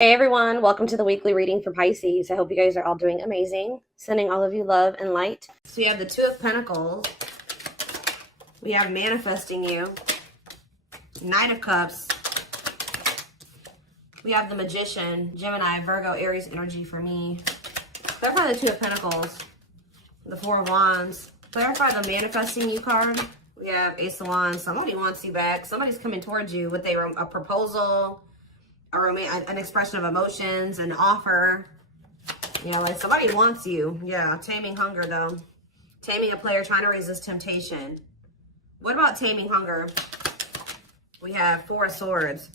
Hey everyone, welcome to the weekly reading for Pisces. I hope you guys are all doing amazing. Sending all of you love and light. So we have the Two of Pentacles. We have manifesting you. Nine of Cups. We have the Magician, Gemini, Virgo, Aries energy for me. Clarify the Two of Pentacles. The Four of Wands. Clarify the manifesting you card. We have Ace of Wands. Somebody wants you back. Somebody's coming towards you with a proposal. An expression of emotions, an offer. Yeah, like somebody wants you. Yeah, taming hunger though. Taming a player trying to resist temptation. What about taming hunger? We have Four of Swords.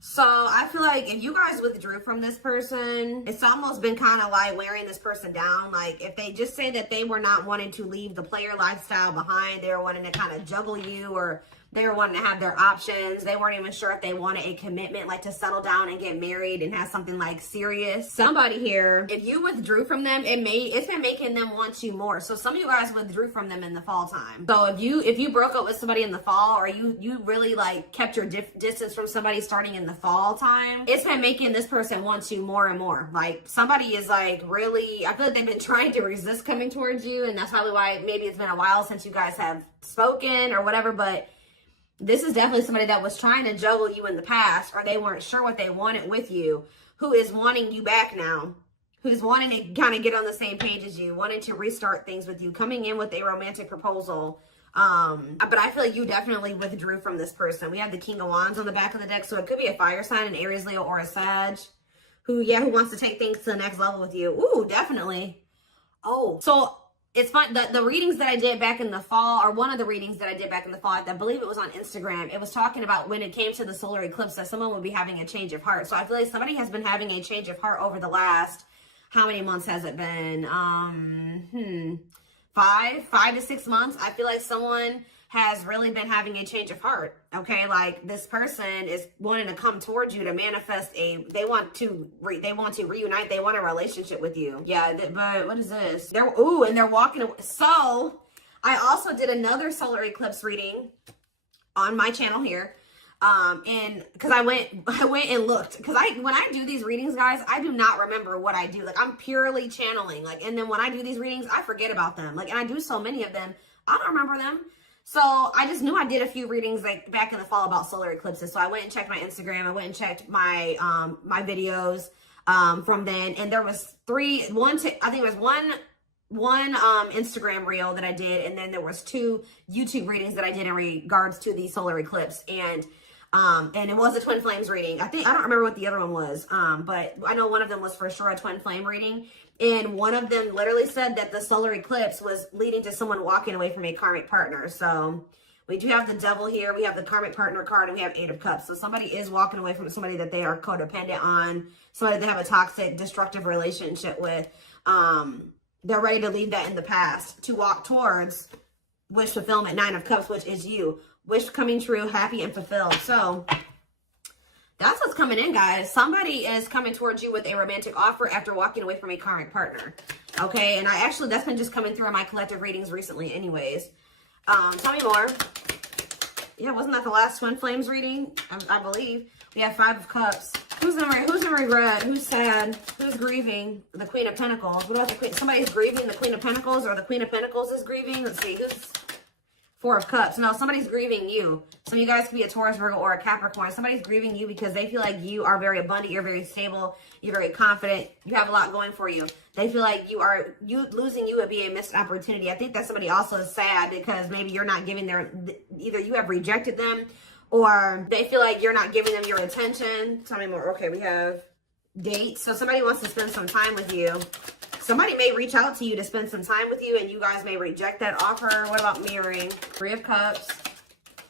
So I feel like if you guys withdrew from this person, it's almost been kind of like wearing this person down. Like if they just say that they were not wanting to leave the player lifestyle behind, they were wanting to kind of juggle you, or they were wanting to have their options. They weren't even sure if they wanted a commitment, like to settle down and get married and have something like serious. Somebody here, if you withdrew from them, it's been making them want you more. So some of you guys withdrew from them in the fall time. So if you broke up with somebody in the fall, or you really like kept your distance from somebody starting in the fall time, it's been making this person want you more and more. Like somebody is like really, I feel like they've been trying to resist coming towards you, and that's probably why maybe it's been a while since you guys have spoken or whatever, but this is definitely somebody that was trying to juggle you in the past, or they weren't sure what they wanted with you, who is wanting you back now, who's wanting to kind of get on the same page as you, wanting to restart things with you, coming in with a romantic proposal. But I feel like you definitely withdrew from this person. We have the King of Wands on the back of the deck, so it could be a fire sign, an Aries, Leo, or a Sag, who wants to take things to the next level with you. Ooh, definitely. Oh, so it's fun. The readings that I did back in the fall, or one of the readings that I did back in the fall, I believe it was on Instagram. It was talking about when it came to the solar eclipse that someone would be having a change of heart. So I feel like somebody has been having a change of heart over the last, how many months has it been? 5 to 6 months. I feel like someone has really been having a change of heart. Okay, like this person is wanting to come towards you to manifest they want to reunite. They want a relationship with you. Yeah, but what is this? They're walking away. So I also did another solar eclipse reading on my channel here. And because I went and looked, because when I do these readings, guys, I do not remember what I do. Like I'm purely channeling, like, and then when I do these readings, I forget about them. Like, and I do so many of them, I don't remember them. So I just knew I did a few readings like back in the fall about solar eclipses. So I went and checked my Instagram. I went and checked my my videos from then, and there was one Instagram reel that I did, and then there was 2 YouTube readings that I did in regards to the solar eclipse. And it was a twin flames reading. I don't remember what the other one was. But I know one of them was for sure a twin flame reading. And one of them literally said that the solar eclipse was leading to someone walking away from a karmic partner. So we do have the Devil here. We have the karmic partner card, and we have 8 of Cups. So somebody is walking away from somebody that they are codependent on, somebody they have a toxic, destructive relationship with. They're ready to leave that in the past to walk towards wish fulfillment, 9 of Cups, which is you. Wish coming true, happy and fulfilled. So that's what's coming in, guys. Somebody is coming towards you with a romantic offer after walking away from a karmic partner. Okay, and that's been just coming through in my collective readings recently anyways. Tell me more. Yeah, wasn't that the last twin flames reading? I believe. We have 5 of Cups. Who's in regret? Who's sad? Who's grieving? The Queen of Pentacles. What about the Queen? Somebody's grieving the Queen of Pentacles, or the Queen of Pentacles is grieving. Let's see, who's 4 of Cups. No, somebody's grieving you. Some of you guys could be a Taurus, Virgo, or a Capricorn. Somebody's grieving you because they feel like you are very abundant, you're very stable, you're very confident, you have a lot going for you. They feel like losing you would be a missed opportunity. I think that somebody also is sad because maybe you're not giving either you have rejected them, or they feel like you're not giving them your attention. Tell me more. Okay, we have dates. So somebody wants to spend some time with you. Somebody may reach out to you to spend some time with you, and you guys may reject that offer. What about mirroring? 3 of Cups,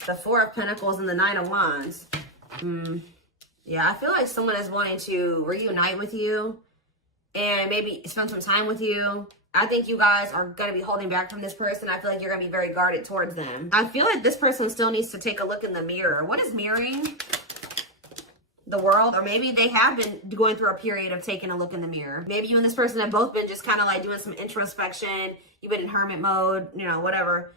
the 4 of Pentacles, and the 9 of Wands. Yeah, I feel like someone is wanting to reunite with you and maybe spend some time with you. I think you guys are going to be holding back from this person. I feel like you're going to be very guarded towards them. I feel like this person still needs to take a look in the mirror. What is mirroring? The World, or maybe they have been going through a period of taking a look in the mirror. Maybe you and this person have both been just kind of like doing some introspection. You've been in hermit mode, whatever.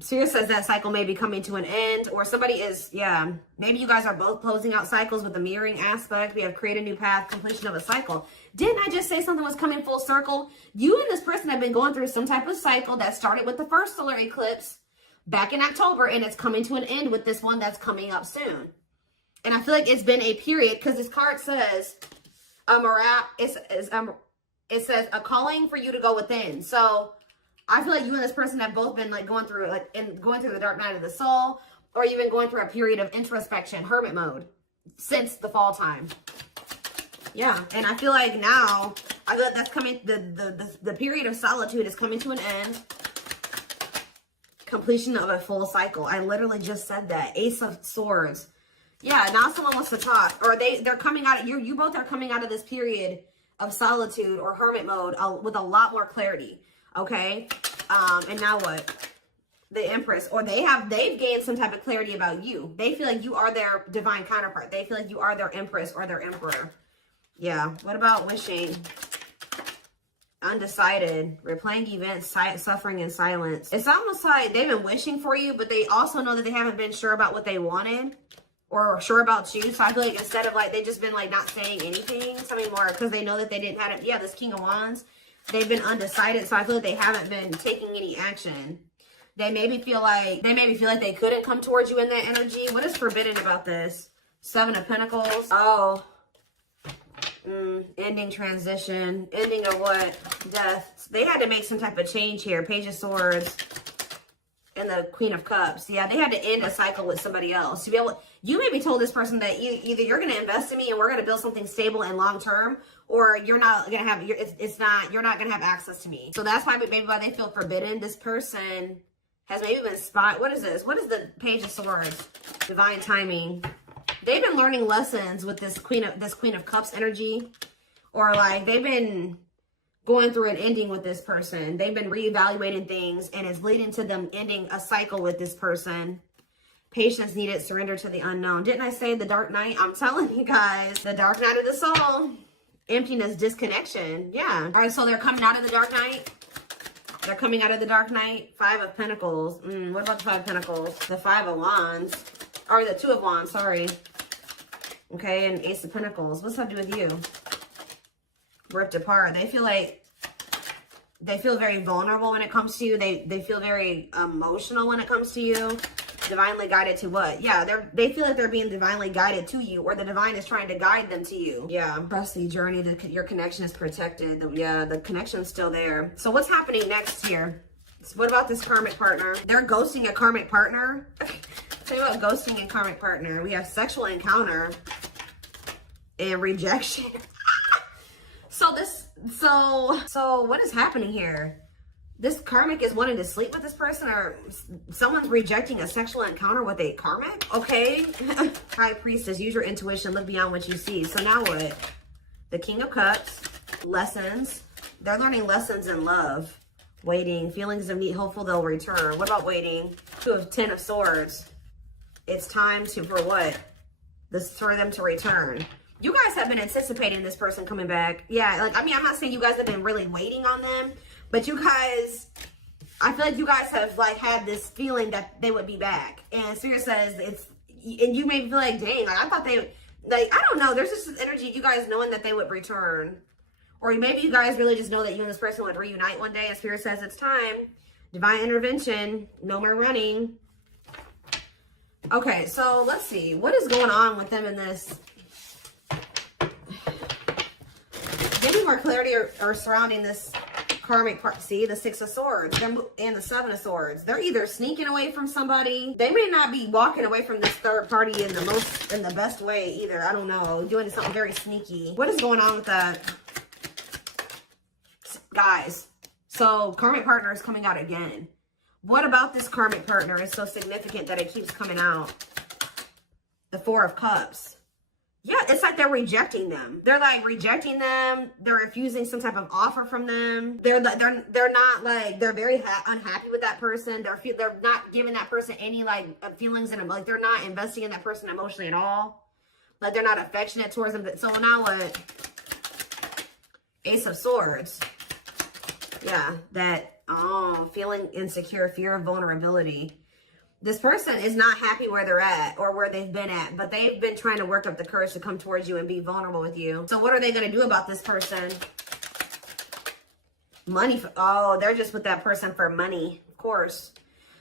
Spirit says that cycle may be coming to an end, or somebody is, yeah, maybe you guys are both closing out cycles with the mirroring aspect. We have created a new path, completion of a cycle. Didn't I just say something was coming full circle? You and this person have been going through some type of cycle that started with the first solar eclipse back in October, and it's coming to an end with this one that's coming up soon. And I feel like it's been a period, because this card says it says a calling for you to go within. So I feel like you and this person have both been like going through the dark night of the soul, or you've been going through a period of introspection, hermit mode, since the fall time. Yeah, and I feel like now, I feel like that's coming, the period of solitude is coming to an end. Completion of a full cycle. I literally just said that. Ace of Swords. Yeah, now someone wants to talk, or they're coming out of, you both are coming out of this period of solitude or hermit mode with a lot more clarity. Okay, and now what? The Empress, or they've gained some type of clarity about you. They feel like you are their divine counterpart. They feel like you are their Empress or their Emperor. Yeah. What about wishing? Undecided. Replaying events, suffering in silence. It's almost like they've been wishing for you, but they also know that they haven't been sure about what they wanted or sure about you. So I feel like instead of like, they've just been like not saying anything, tell me more, because they know that they didn't have it. Yeah, this King of Wands. They've been undecided, so I feel like they haven't been taking any action. They maybe feel like they couldn't come towards you in that energy. What is forbidden about this? Seven of Pentacles. Oh. Ending, transition. Ending of what? Death. They had to make some type of change here. Page of Swords. And the Queen of Cups. Yeah, they had to end a cycle with somebody else. You maybe told this person that either you're going to invest in me and we're going to build something stable and long term, or you're not going to have, you're not going to have access to me. So that's why maybe why they feel forbidden. This person has maybe been what is this? What is the Page of Swords? Divine timing. They've been learning lessons with this Queen of Cups energy, or like they've been going through an ending with this person. They've been reevaluating things, and it's leading to them ending a cycle with this person. Patience needed, surrender to the unknown. Didn't I say the dark night? I'm telling you guys, the dark night of the soul. Emptiness, disconnection. Yeah. All right, so they're coming out of the dark night. They're coming out of the dark night. Five of Pentacles. What about the Five of Pentacles? The Five of Wands. Or the Two of Wands, sorry. Okay, and Ace of Pentacles. What's that do with you? Ripped apart. They feel very vulnerable when it comes to you. They feel very emotional when it comes to you. Divinely guided to what? Yeah, they feel like they're being divinely guided to you, or the divine is trying to guide them to you. Yeah, trust the journey. Your connection is protected. The connection's still there. So what's happening next here? So what about this karmic partner? They're ghosting a karmic partner. Tell you about ghosting and karmic partner. We have sexual encounter and rejection. So what is happening here? This karmic is wanting to sleep with this person, or someone's rejecting a sexual encounter with a karmic? Okay. High Priestess, use your intuition, look beyond what you see. So now what? The King of Cups, lessons. They're learning lessons in love. Waiting, feelings of need, hopeful they'll return. What about waiting? Ten of Swords. It's time for what? For them to return. You guys have been anticipating this person coming back. Yeah, like, I mean, I'm not saying you guys have been really waiting on them, but you guys, I feel like you guys have like had this feeling that they would be back. And Spirit says and you may feel like, dang, like I thought they, like, I don't know. There's just this energy, you guys knowing that they would return. Or maybe you guys really just know that you and this person would reunite one day, and Spirit says it's time. Divine intervention, no more running. Okay, so let's see. What is going on with them in this? Give me more clarity or surrounding this karmic part. See, the Six of Swords and the Seven of Swords. They're either sneaking away from somebody. They may not be walking away from this third party in the best way either. I don't know. Doing something very sneaky. What is going on with that? Guys, so karmic partner is coming out again. What about this karmic partner is so significant that it keeps coming out? The Four of Cups. Yeah, it's like they're rejecting them. They're like rejecting them. They're refusing some type of offer from them. They're not like, they're very unhappy with that person. They're not giving that person any like feelings in them. Like they're not investing in that person emotionally at all. Like they're not affectionate towards them. So now what? Ace of Swords. Yeah, that, oh, feeling insecure, fear of vulnerability. This person is not happy where they're at or where they've been at, but they've been trying to work up the courage to come towards you and be vulnerable with you. So what are they going to do about this person? Money. Oh, they're just with that person for money, of course.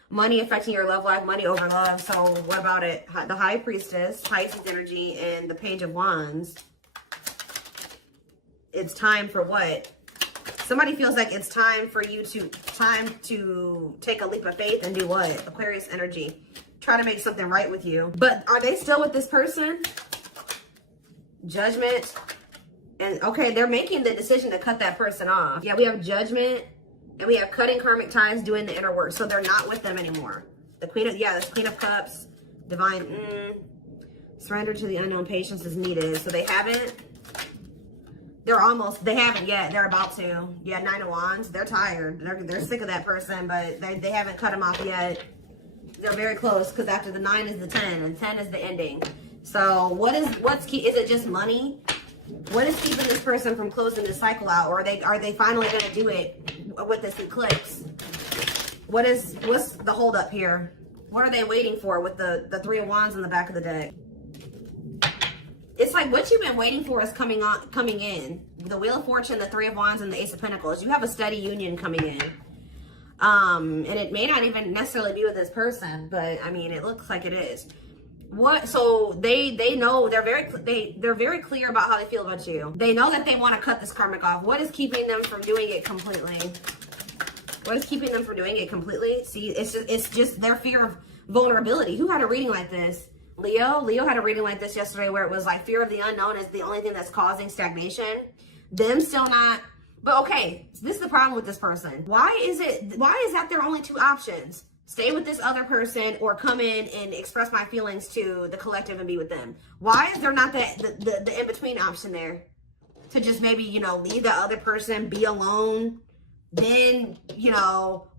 Money affecting your love life, money over love. So what about it? The High Priestess, Pisces energy, and the Page of Wands. It's time for what? Somebody feels like it's time for you to, take a leap of faith and do what? Aquarius energy. Try to make something right with you. But are they still with this person? Judgment. And okay, they're making the decision to cut that person off. Yeah, we have Judgment. And we have cutting karmic ties, doing the inner work. So they're not with them anymore. The Queen of, yeah, this Queen of Cups. Divine, surrender to the unknown, patience is needed. So they haven't. They haven't yet. They're about to. Yeah, Nine of Wands. They're tired. They're sick of that person, but they haven't cut them off yet. They're very close because after the 9 is the 10, and 10 is the ending. So what's key? Is it just money? What is keeping this person from closing this cycle out? Or are they finally going to do it with this eclipse? What's the holdup here? What are they waiting for with the 3 of Wands in the back of the deck? It's like what you've been waiting for is coming in. The Wheel of Fortune, the 3 of Wands, and the Ace of Pentacles. You have a steady union coming in. And it may not even necessarily be with this person, but I mean, it looks like it is. So they know, they're very clear about how they feel about you. They know that they want to cut this karmic off. What is keeping them from doing it completely? What is keeping them from doing it completely? See, it's just their fear of vulnerability. Who had a reading like this? Leo had a reading like this yesterday where it was like fear of the unknown is the only thing that's causing stagnation. Them still not. But okay, so this is the problem with this person. Why is that their only 2 options? Stay with this other person or come in and express my feelings to the collective and be with them. Why is there not the in-between option there? To just maybe, leave the other person, be alone, then,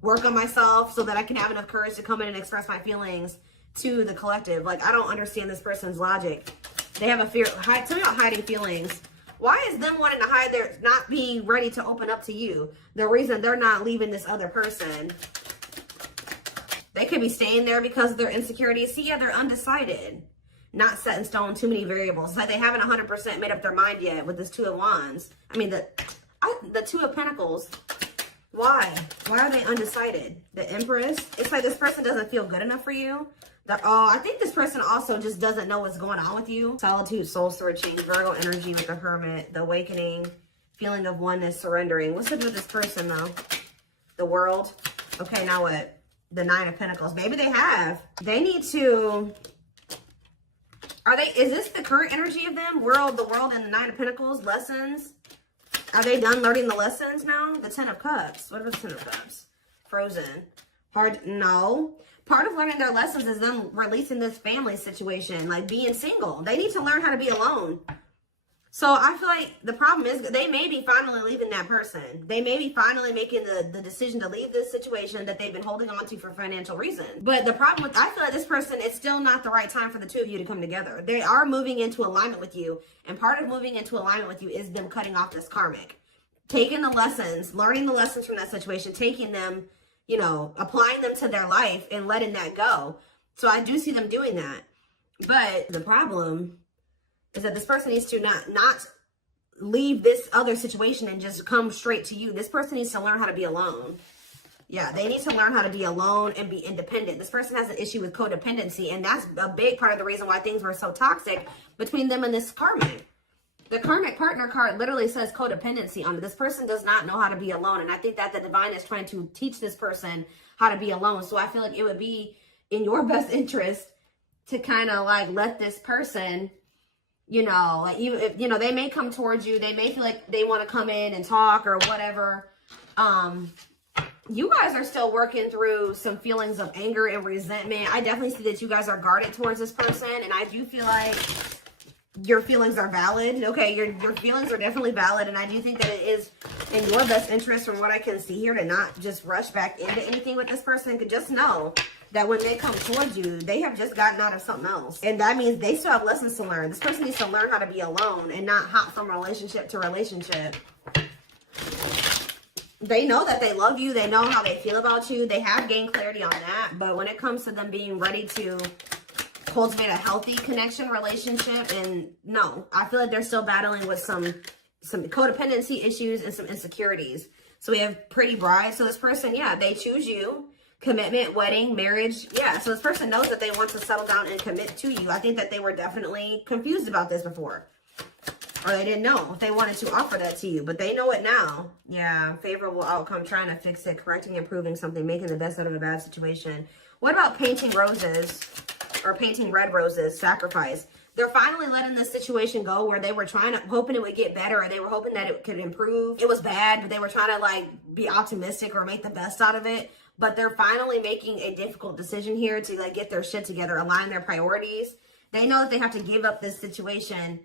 work on myself so that I can have enough courage to come in and express my feelings to the collective. Like, I don't understand this person's logic. They have a fear. Tell me about hiding feelings. Why is them wanting to hide their, not being ready to open up to you? The reason they're not leaving this other person. They could be staying there because of their insecurities. See, yeah, they're undecided. Not set in stone, too many variables. It's like they haven't 100% made up their mind yet with this 2 of Wands. I mean, the 2 of Pentacles. Why? Why are they undecided? The Empress. It's like this person doesn't feel good enough for you. I think this person also just doesn't know what's going on with you. Solitude, soul searching, Virgo energy with the Hermit, the Awakening, feeling of oneness, surrendering. What's up with this person, though? The World. Okay, now what? The 9 of Pentacles. Maybe they have. They need to... Is this the current energy of them? The World, and the 9 of Pentacles. Lessons. Are they done learning the lessons now? The 10 of Cups. What about the 10 of Cups? Frozen. No. Part of learning their lessons is them releasing this family situation, like being single. They need to learn how to be alone. So I feel like the problem is they may be finally leaving that person. They may be finally making the decision to leave this situation that they've been holding on to for financial reasons. But the problem with, I feel like this person, it's still not the right time for the 2 of you to come together. They are moving into alignment with you. And part of moving into alignment with you is them cutting off this karmic. Taking the lessons, learning the lessons from that situation, taking them, applying them to their life and letting that go. So I do see them doing that. But the problem is that this person needs to not leave this other situation and just come straight to you. This person needs to learn how to be alone. Yeah, they need to learn how to be alone and be independent. This person has an issue with codependency, and that's a big part of the reason why things were so toxic between them and this karmic. The karmic partner card literally says codependency on it. This person does not know how to be alone, and I think that the divine is trying to teach this person how to be alone. So I feel like it would be in your best interest to kind of like let this person... they may come towards you. They may feel like they want to come in and talk or whatever. You guys are still working through some feelings of anger and resentment. I definitely see that you guys are guarded towards this person. And I do feel like your feelings are valid. Okay, your feelings are definitely valid. And I do think that it is in your best interest, from what I can see here, to not just rush back into anything with this person. Could just know that when they come towards you, they have just gotten out of something else. And that means they still have lessons to learn. This person needs to learn how to be alone and not hop from relationship to relationship. they know that they love you. They know how they feel about you. They have gained clarity on that. But when it comes to them being ready to cultivate a healthy connection relationship, and no, I feel like they're still battling with some codependency issues and some insecurities. So we have pretty bride. So this person, yeah, they choose you. Commitment, wedding, marriage. Yeah, so this person knows that they want to settle down and commit to you. I think that they were definitely confused about this before. Or they didn't know if they wanted to offer that to you. But they know it now. Yeah, favorable outcome, trying to fix it, correcting, improving something, making the best out of a bad situation. What about painting roses? Or painting red roses, sacrifice. They're finally letting this situation go where they were hoping it would get better, or they were hoping that it could improve. It was bad, but they were trying to like be optimistic or make the best out of it. But they're finally making a difficult decision here to like get their shit together, align their priorities. They know that they have to give up this situation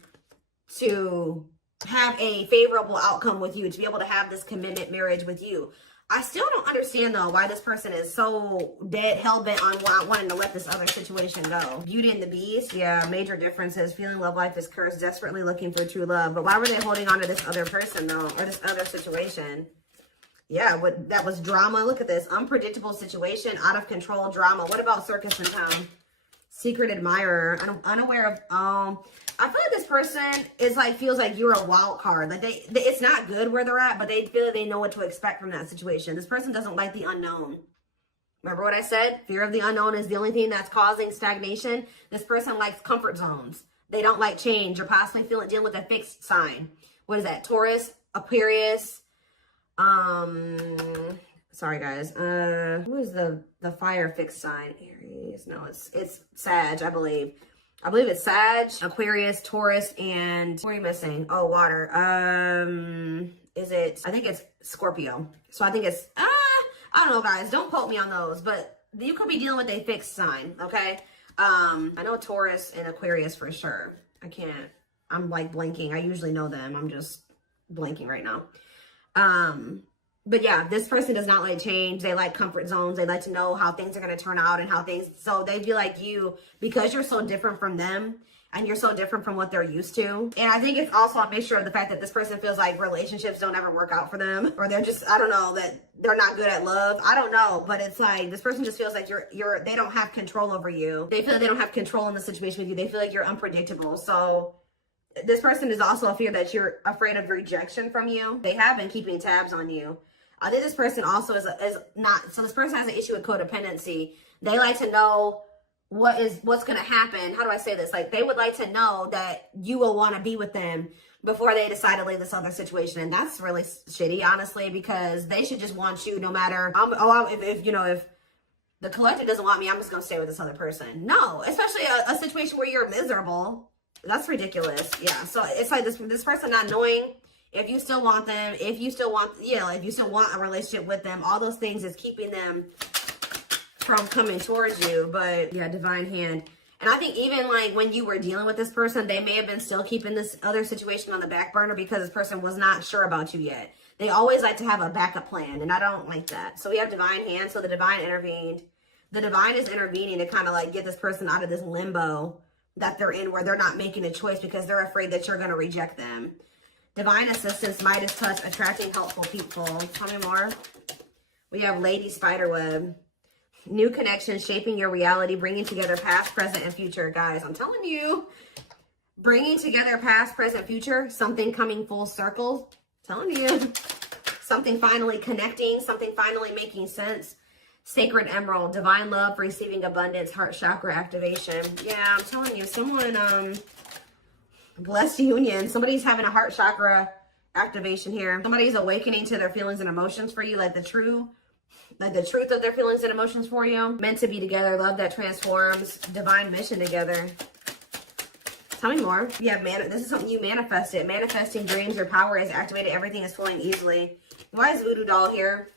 to have a favorable outcome with you, to be able to have this commitment marriage with you. I still don't understand, though, why this person is so dead, hell-bent on wanting to let this other situation go. Beauty and the Beast, yeah, major differences. Feeling love life is cursed, desperately looking for true love. But why were they holding on to this other person, though, or this other situation? Yeah, that was drama. Look at this. Unpredictable situation, out of control drama. What about circus in town? Secret admirer, unaware of, I feel like this person is like, feels like you're a wild card. Like it's not good where they're at, but they feel like they know what to expect from that situation. This person doesn't like the unknown. Remember what I said? Fear of the unknown is the only thing that's causing stagnation. This person likes comfort zones. They don't like change, or possibly dealing with a fixed sign. What is that? Taurus, Aquarius, sorry guys. Who is the fire fixed sign? Aries. No, it's Sag, I believe. I believe it's Sag, Aquarius, Taurus, and what are you missing? Oh, water. I think it's Scorpio. So I think it's, I don't know, guys. Don't quote me on those, but you could be dealing with a fixed sign, okay? I know Taurus and Aquarius for sure. I'm like blanking. I usually know them. I'm just blanking right now. But yeah, this person does not like change. They like comfort zones. They like to know how things are going to turn out and so they feel like you, because you're so different from them and you're so different from what they're used to. And I think it's also a mixture of the fact that this person feels like relationships don't ever work out for them, or they're just, I don't know, that they're not good at love. I don't know, but it's like, this person just feels like they don't have control over you. They feel like they don't have control in the situation with you. They feel like you're unpredictable. So this person is also a fear that you're afraid of rejection from you. They have been keeping tabs on you. I think this person also is not, so this person has an issue with codependency. They like to know what's going to happen. How do I say this? Like, they would like to know that you will want to be with them before they decide to leave this other situation. And that's really shitty, honestly, because they should just want you no matter, if the collective doesn't want me, I'm just going to stay with this other person. No, especially a situation where you're miserable. That's ridiculous. Yeah. So it's like this person not knowing if you still want them, if you still want a relationship with them, all those things is keeping them from coming towards you. But yeah, divine hand. And I think even like when you were dealing with this person, they may have been still keeping this other situation on the back burner because this person was not sure about you yet. They always like to have a backup plan, and I don't like that. So we have divine hand. So the divine intervened. The divine is intervening to kind of like get this person out of this limbo that they're in, where they're not making a choice because they're afraid that you're going to reject them. Divine assistance, Midas touch, attracting helpful people. Tell me more. We have Lady Spiderweb. New connections, shaping your reality, bringing together past, present, and future. Guys, I'm telling you, bringing together past, present, future, something coming full circle. Telling you, something finally connecting, something finally making sense. Sacred Emerald, divine love, receiving abundance, heart chakra activation. Yeah, I'm telling you, someone, blessed union. Somebody's having a heart chakra activation here. Somebody's awakening to their feelings and emotions for you, like the truth of their feelings and emotions for you. Meant to be together, love that transforms, divine mission together. Tell me more. Yeah, this is something you manifested. Manifesting dreams, your power is activated, everything is flowing easily. Why is Voodoo Doll here?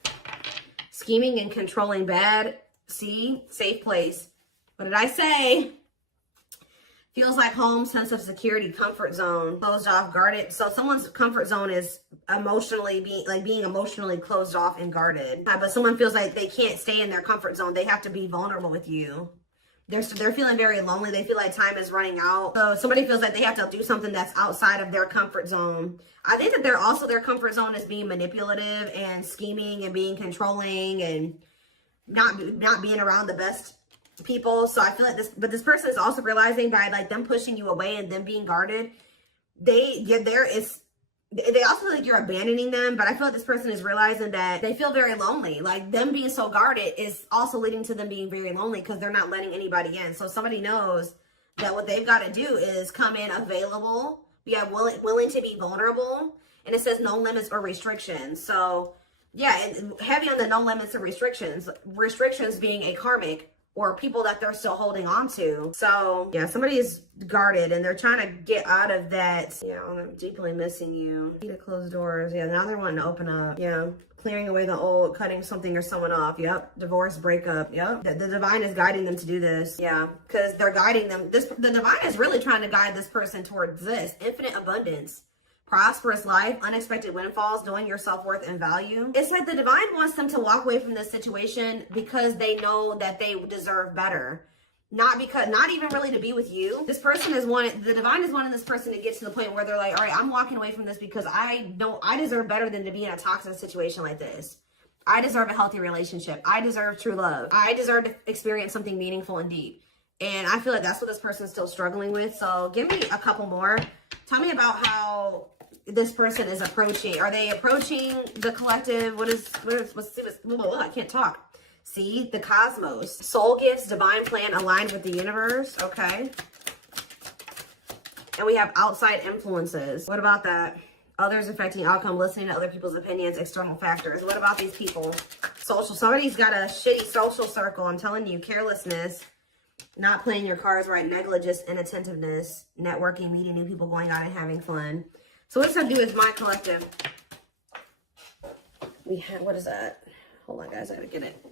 Scheming and controlling, bad. See, safe place. What did I say? Feels like home, sense of security, comfort zone, closed off, guarded. So someone's comfort zone is being emotionally closed off and guarded. But someone feels like they can't stay in their comfort zone. They have to be vulnerable with you. They're feeling very lonely. They feel like time is running out. So somebody feels like they have to do something that's outside of their comfort zone. I think that their comfort zone is being manipulative and scheming and being controlling and not being around the best people. So I feel like this person is also realizing by like them pushing you away and them being guarded, they also feel like you're abandoning them, but I feel like this person is realizing that they feel very lonely. Like them being so guarded is also leading to them being very lonely because they're not letting anybody in. So somebody knows that what they've got to do is come in available, willing to be vulnerable, and it says no limits or restrictions. So yeah, heavy on the no limits or restrictions. Restrictions being a karmic or people that they're still holding on to. So yeah, somebody is guarded and they're trying to get out of that. Yeah, I'm deeply missing you. Need to close doors. Yeah, now they're wanting to open up. Yeah, clearing away the old, cutting something or someone off. Yep, divorce, breakup. Yep, the divine is guiding them to do this. Yeah, because they're guiding them. The divine is really trying to guide this person towards this infinite abundance. Prosperous life, unexpected windfalls, knowing your self-worth and value. It's like the divine wants them to walk away from this situation because they know that they deserve better. Not even really to be with you. This person the divine is wanting this person to get to the point where they're like, all right, I'm walking away from this because I know I deserve better than to be in a toxic situation like this. I deserve a healthy relationship. I deserve true love. I deserve to experience something meaningful and deep. And I feel like that's what this person's still struggling with. So give me a couple more. Tell me about how this person is approaching. Are they approaching the collective? I can't talk. See, the cosmos. Soul gifts, divine plan aligned with the universe. Okay. And we have outside influences. What about that? Others affecting outcome, listening to other people's opinions, external factors. What about these people? Social. Somebody's got a shitty social circle. I'm telling you, carelessness, not playing your cards right, negligence, inattentiveness, networking, meeting new people, going out and having fun. So what does that do with my collective? What is that? Hold on, guys. I gotta get it.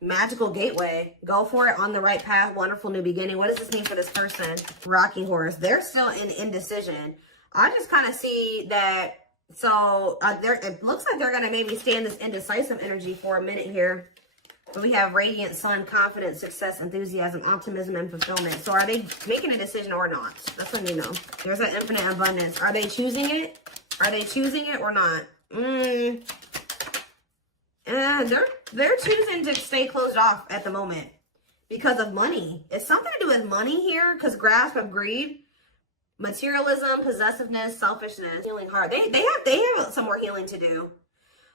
Magical gateway. Go for it. On the right path. Wonderful new beginning. What does this mean for this person? Rocking horse. They're still in indecision. I just kind of see that. So it looks like they're going to maybe stay in this indecisive energy for a minute here. But we have radiant sun, confidence, success, enthusiasm, optimism, and fulfillment. So are they making a decision or not? That's when you know. There's an infinite abundance. Are they choosing it? Are they choosing it or not? They're choosing to stay closed off at the moment because of money. It's something to do with money here, because grasp of greed, materialism, possessiveness, selfishness, healing heart. They have some more healing to do.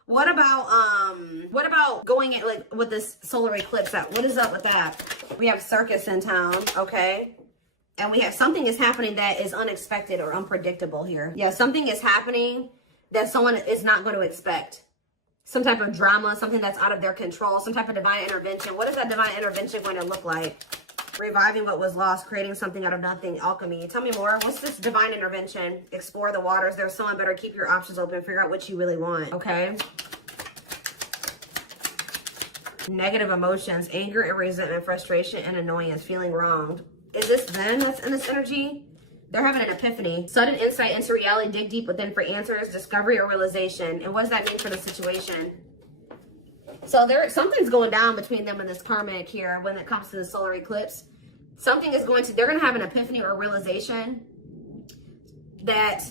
What about going in, like, with this solar eclipse? What is up with that? We have circus in town, okay? And we have something is happening that is unexpected or unpredictable here. Yeah, something is happening that someone is not going to expect. Some type of drama, something that's out of their control, some type of divine intervention. What is that divine intervention going to look like? Reviving what was lost, creating something out of nothing, alchemy. Tell me more. What's this divine intervention? Explore the waters. There's someone better. Keep your options open. Figure out what you really want. Okay. Negative emotions, anger and resentment, frustration and annoyance, feeling wronged. Is this them that's in this energy? They're having an epiphany. Sudden insight into reality. Dig deep within for answers, discovery, or realization. And what does that mean for the situation? So something's going down between them and this karmic here when it comes to the solar eclipse. They're going to have an epiphany or realization that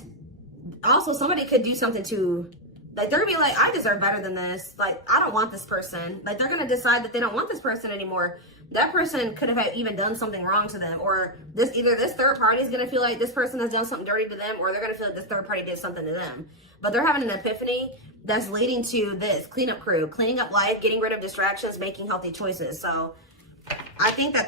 also somebody could do something to, like, they're going to be like, I deserve better than this. Like, I don't want this person. Like, they're going to decide that they don't want this person anymore. That person could have even done something wrong to them, or either this third party is going to feel like this person has done something dirty to them, or they're going to feel like this third party did something to them. But they're having an epiphany that's leading to this cleanup crew, cleaning up life, getting rid of distractions, making healthy choices. So I think I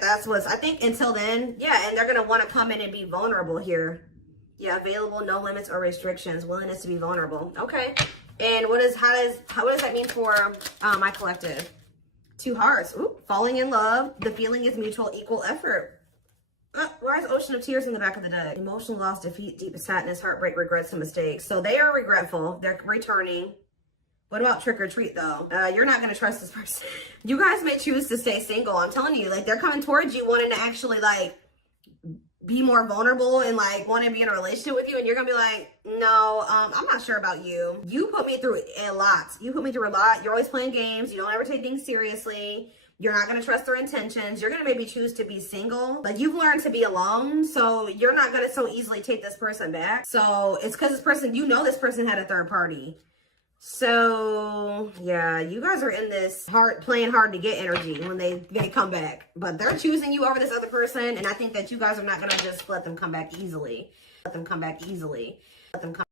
think until then, yeah, and they're going to want to come in and be vulnerable here. Yeah, available, no limits or restrictions, willingness to be vulnerable. Okay. And what does that mean for my collective? 2 hearts. Ooh, falling in love. The feeling is mutual, equal effort. Why is ocean of tears in the back of the deck? Emotional loss, defeat, deep sadness, heartbreak, regrets, and mistakes. So they are regretful. They're returning. What about trick or treat, though? You're not going to trust this person. You guys may choose to stay single. I'm telling you, like, they're coming towards you wanting to actually, like, be more vulnerable and, like, want to be in a relationship with you. And you're going to be like, no, I'm not sure about you. You put me through a lot. You're always playing games. You don't ever take things seriously. You're not going to trust their intentions. You're going to maybe choose to be single. Like, you've learned to be alone, so you're not going to so easily take this person back. So it's because this person, you know, this person had a third party. So yeah, you guys are in this playing hard to get energy when they come back, but they're choosing you over this other person. And I think that you guys are not going to just let them come back easily. Let them come back easily. Let them come